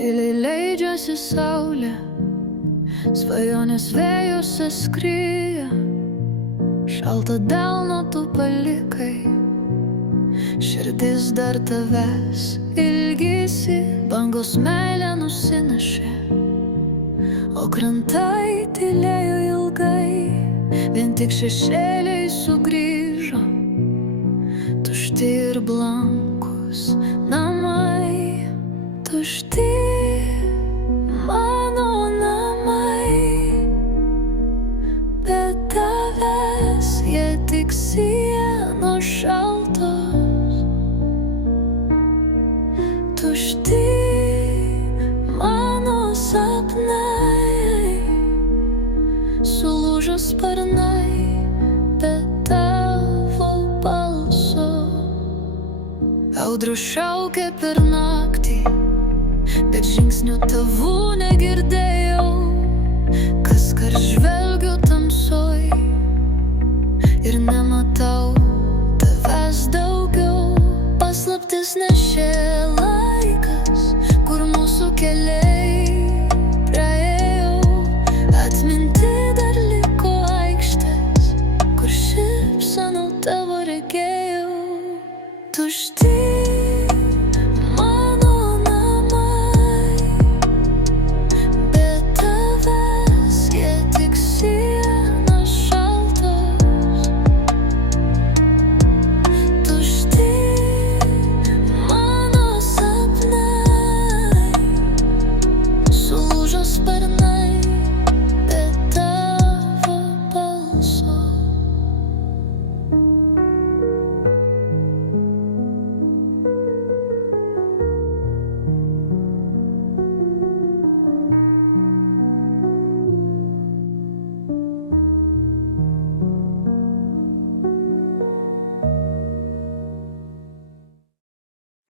Tyliai leidžiasi saulė, svajonės vėjuose skrieja. Šaltą delną tu palikai, širdis dar tavęs ilgisi. Bangos meilę nusinešė, o krantai tylėjo ilgai. Vien tik šešėliai sugrįžo, tušti ir blankus namai. Tušti mano namai, be tavęs jie tik sienos šaltos. Tušti mano sapnai, sulūžo sparnai be tavo balso. Audros šaukė per naktį, bet žingsnių tavų negirdėjau. Kaskart žvelgiu tamsoj ir nematau tavęs daugiau. Paslaptis nešė laikas, kur mūsų keliai praėjo. Atminty dar liko aikštės, kur šypsenų tavo regėjau. Tušti